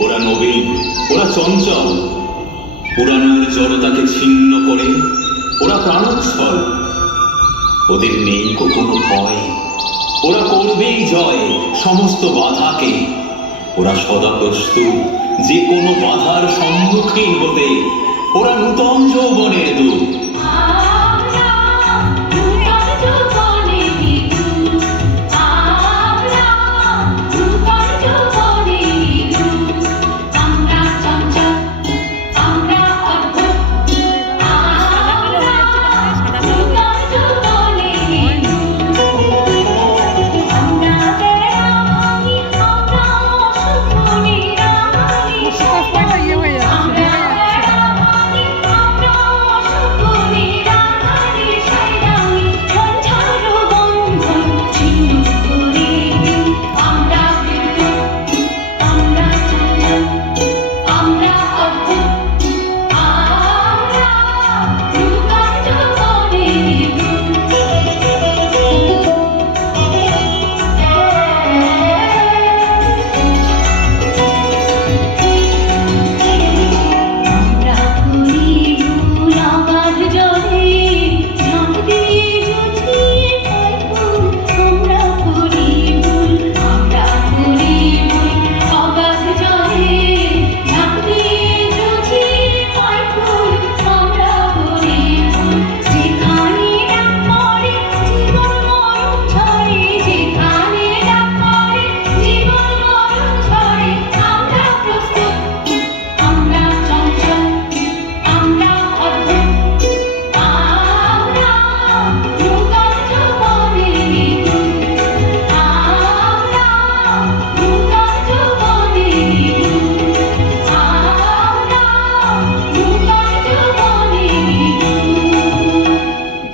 ওরা নবীন, ওরা চঞ্চল, পুরানোর জড়তাকে ছিন্ন করে ওরা প্রাণোচ্ছল। ওদের নেই কোনো ভয়, ওরা করবেই জয় সমস্ত বাধাকে। ওরা সদা প্রস্তুত যে কোনো বাধার সম্মুখীন হতে। ওরা নূতন যৌবনের দূত।